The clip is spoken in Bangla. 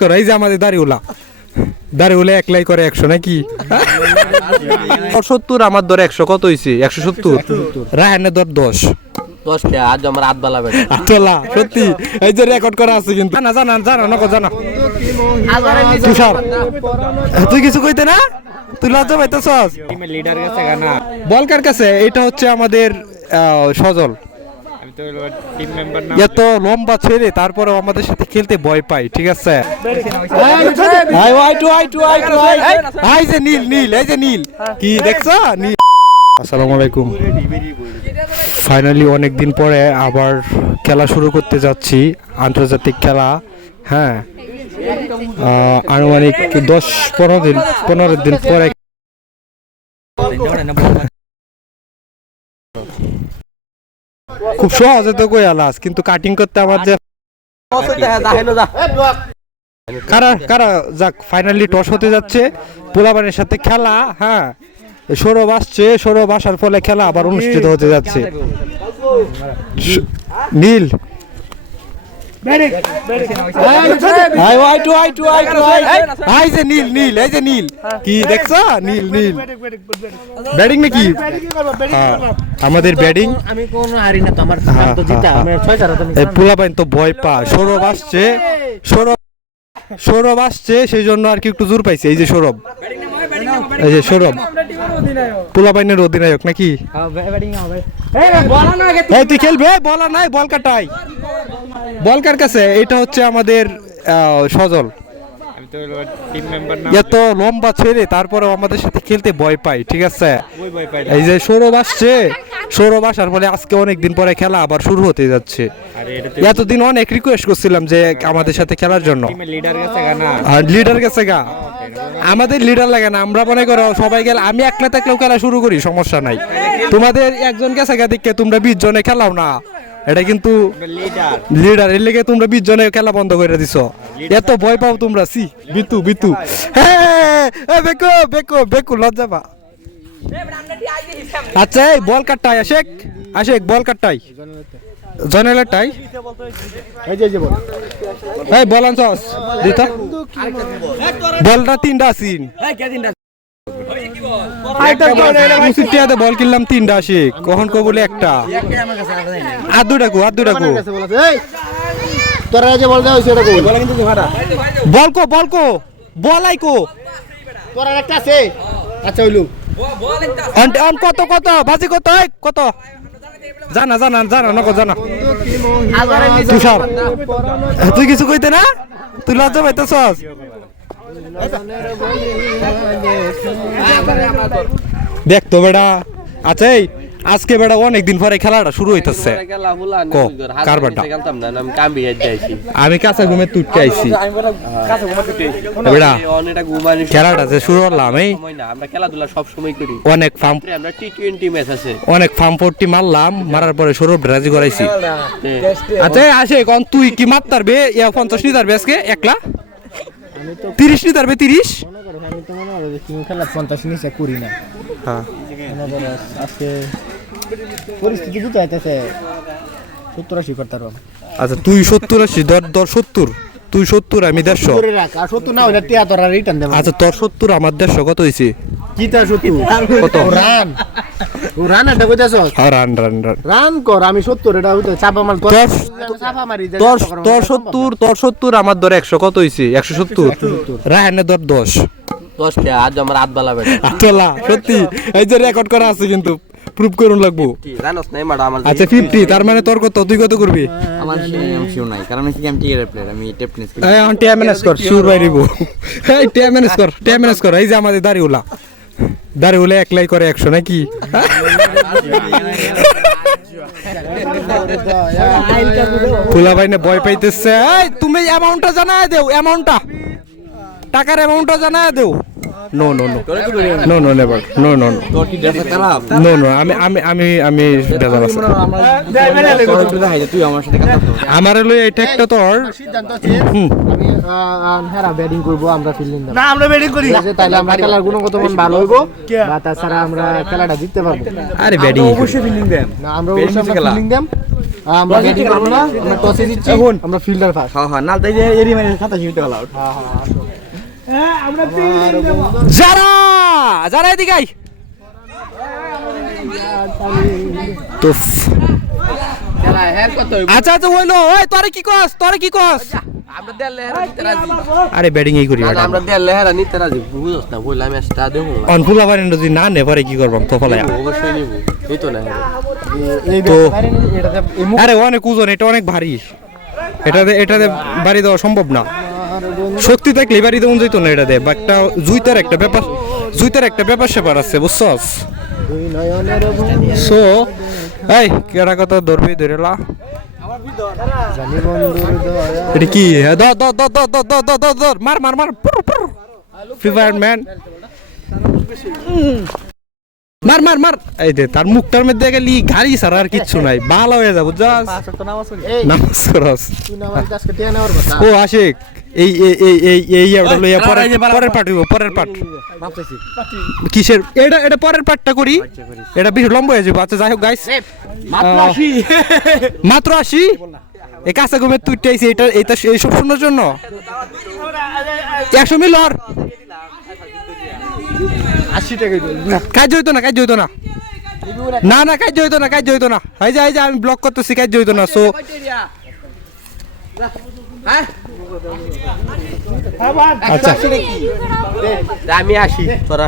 করো এই যে আমাদের দাড়িওলা দাড়িওলা একলাই করে একশো নাকি? সত্তর আমার দর একশো কত হয়েছে একশো সত্তর? রায়নের দর দশ। দশ আজ আমার রাত বেলা বেটা সত্যি। এই যে রেকর্ড করা আছে কিন্তু। জানা জানা জানা নক জানা। তুষার তুই কিছু কইতে না? তুই লজ্জা পাইতেছস? লিডার গেছে বল কার কাছে এটা হচ্ছে আমাদের আহ, সজল। তো লম্বা ছেলে, তারপরেও আমাদের সাথে খেলতে ভয় পাই ঠিক আছে? আই আই যে নীল নীল, এই যে নীল। কি দেখছ? নীল। আসসালামু আলাইকুম। ফাইনালি অনেক দিন পরে আবার খেলা শুরু করতে যাচ্ছি, আন্তর্জাতিক খেলা হ্যাঁ? আনুমানিক দশ, পনেরো দিন পনেরো দিন পরে খুব সহজে তো কই আলাস, কিন্তু কাটিং করতে আমার যে কারা কারা যাক ফাইনালি টস হতে যাচ্ছে। পোলাবানের সাথে খেলা হ্যাঁ। সৌরভ আসছে, সৌরভ আসার ফলে খেলা আবার অনুষ্ঠিত হতে যাচ্ছে। নীল নীল নীল এই যে নীল কি দেখছ নীল নীল ব্যাটিং নাকি হ্যাঁ, আমাদের ব্যাটিং আমি কোন হারি না তো আমার হ্যাঁ, তো জিতা হ্যাঁ, আমি ছয় চার এই পোলাপাইন তো ভয় পা সৌরভ আসছে সৌরভ সৌরভ আসছে সেই জন্য আর কি একটু জোর পাইছে এই যে সৌরভ এই যে সৌরভ পোলাপাইনের অধিনায়ক নাকি? এই তুই খেলবে? বলা নাই বল কাটাই। বল কার কাছে? এটা হচ্ছে আমাদের সজল। এত লম্বা ছেলে তারপরেও আমাদের সাথে খেলতে ভয় পাই ঠিক আছে? এই যে সৌরভ আসছে সৌরভ আসার ফলে আজকে অনেক দিন পরে খেলা আবার শুরু হতে যাচ্ছে। এতদিন অনেক রিকোয়েস্ট করছিলাম যে আমাদের সাথে খেলার জন্য। লিডার গেছে গা আমাদের লিডার লাগে না আমরা মনে করো সবাই গেলে আমি একলা থাকলেও খেলা শুরু করি সমস্যা নাই। তোমাদের একজন গেছে গা দেখে তোমরা বিশ জনে খেলাও না। এটা কিন্তু লিডার এর লেগে তোমরা বিশ জনে খেলা বন্ধ করে দিছো। এত ভয় পাও তোমরা, সি বিতু বিতু হ্যাঁ বেকো বেকো বেকো, লজ্জা পা আচ্ছা এই বল কাটটাই আশেক আশেক, বল কাটটাই। জনেলের টাই। এই বল আনছস, দিতা। বলটা তিনটা বল। কিনলাম তিনটা আসি কখন কো বলে একটা? আর দুটা কো আর দুটা কো। তোরা যে এটা বল কো বল কো। বল আই কো। তোরা একটা আছে? আচ্ছা হইলু কত কত? বাজি কত? কত? জানা জানা জানা নকো জানা। তুষার তুই কিছু কইতে না? তুই লজ্জা পাইতেছস? দেখ তো বেটা আচ্ছা আজকে বেটা অনেক দিন পরে খেলাটা শুরু হইতাছে? আমি কাঁচা ঘুমে তুটকে আইছি। খেলাটা যে শুরু করলাম, এই। খেলাধুলা সব করি অনেক ফার্ম আমরা টি টোয়েন্টি ম্যাচ আছে অনেক ফার্ম পট্টি মারলাম, মারার পরে সৌরভ রাজি করাইছি। আচ্ছা আসে, কোন তুই কি মাত তারবে? ইয়া পঞ্চাশ নি তারবে আজকে, একলা? তিরিশ নি তারবে তিরিশ? আমি তো মনে খেলা পঞ্চাশ নিচে করি না। হ্যাঁ। আজকে পরিস্থিতি বুঝতে হইতেছে। সত্তর আশি করতে পারব। আচ্ছা তুই সত্তর আশি দর দর সত্তর। তুই সত্তর আমি দেড়শো। আচ্ছা তোর সত্তর আমার দেড়শো কত হয়েছে কি কত? রান। রান এটা কইতাছ? হ্যাঁ রান রান রান। রান কর আমি সত্তর এটা হইতে চাপা মার তোর চাপা মারি তোর তোর তোর আমার দর কত রাহানের দর আজ আমার বেলা বেটা। সত্যি। এই যে রেকর্ড করা আছে কিন্তু। প্রুফ করুন লাগবো। জানোস না ম্যাডাম আমার আচ্ছা ফিফটি তার মানে তোর কত? তুই কত করবি? আমার এমসিও নাই কারণ হচ্ছে আমি প্লেয়ার আমি টেপ টেনিস খেলি এই এখন টিয়া ম্যানেজ কর শিওর বাই দিব এই টিয়া ম্যানেজ কর টিয়া ম্যানেজ কর এই যে আমাদের দাড়িওলা দাড়িওলা একলাই করে একশো নাকি? ফুলা ভাই না ভয় পাইতেছে। এই তুমি অ্যামাউন্টটা জানায় দেও অ্যামাউন্টটা টাকার অ্যামাউন্টটা জানায় দেও। No no no no no never no no no no no আমি আমি আমি আমি বেজার আছে। আমার আমার হলো এটা একটা তোর হ্যাঁ ব্যাটিং করব আমরা ফিল্ডিং না আমরা ব্যাটিং করি তাহলে আমরা খেলার গুণগত মান ভালো হইবো বা তাছাড়া আমরা খেলাটা জিততে পারব। আরে ব্যাটিং না আমরা অবশ্যই ফিল্ডিং আমরা ব্যাটিং করব না আমরা টসে জিতছি আমরা ফিল্ডার ফার্স্ট হ্যাঁ হ্যাঁ না তাই এরি মানে খাতা শিখতে গেল যারা যারা এদিকে আই তো হ্যাঁ আচ্ছা আচ্ছা হইল ওই তোরে কি কস তোরে কি কস? আমরা দেড় লেহারা নিতে রাজি আরে ব্যাটিং এই করি না, আমরা দেড় লেহারা নিতে রাজি বুঝছ না বললাম ম্যাচটা দেবো অনফুল আবার যদি না নে পরে কি করবাম তো ফলাই অবশ্যই নিব এই তো না তো আরে অনেক ওজন এটা অনেক ভারী। এটাতে এটাতে বাড়ি দেওয়া সম্ভব না। শক্তি থাকলে বাড়ি দেওয়া যেত না এটাতে বা একটা জুইতার একটা ব্যাপার জুইতার একটা ব্যাপার স্যাপার আছে বুঝছস? সো এই কেডা কথা ধরবি বন্ধুর দয়া এটা কি? ধর ধর ধর ধর ধর ধর ধর ধর ধর মার মার মার ফ্রি ফায়ার ম্যান মার মার মার। এই দে তার মুখটার মধ্যে গেলি গাড়ি ছাড়া আর কিচ্ছু নাই ভালো হয়ে যাব যাস নামাজ করস ও আশিক। এই এই এই এই এই ইয়াটা লইয়া পরের পরের পার্ট হইব পরের পার্ট কিসের এটা এটা পরের পার্টটা করি এটা বেশি লম্বা হয়ে যাবে আচ্ছা যাই হোক গাইস মাত্র আশি এই কাঁচা ঘুমের তুই টাইছে এটা এটা এই সব শোনার জন্য একশো মিল আশি টাকা কাজ হইতো না কাজ হইতো না না না কাজ হইতো না কাজ হইতো না এই যে এই যে আমি ব্লক করতেছি কাজ হইতো না সো আচ্ছা। আমি আসি তোরা